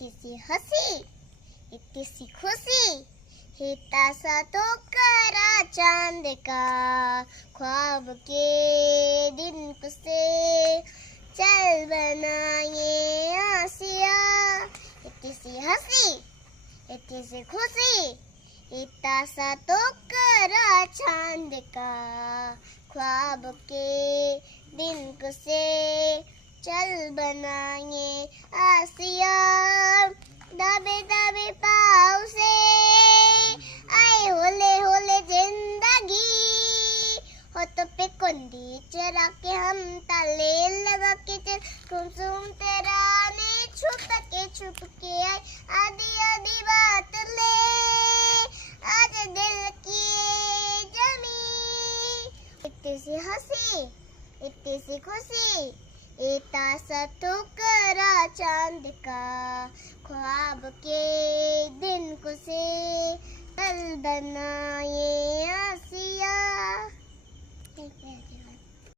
इतनी सी हंसी, इतनी सी खुशी, हिता सा तो करा चांद का, ख्वाब के दिन से चल बनाए आसिया। इतनी सी हंसी, इतनी सी खुशी, इतना सा तो करा चांद का, ख्वाब के दिन से चल बनाए आसिया। दबे दबे पाँव से आए होले होले जिंदगी, होठों पे कुंडी चढ़ा के हम ताले लगा के चल गुमसुम तराने छुप के आए। आधी आधी बात ले आज दिल की जमी। इतनी सी हंसी, इतनी सी खुशी, इतना सा ठुकरा चांद का, ख्वाब के दिन को से कल बनाए आसिया।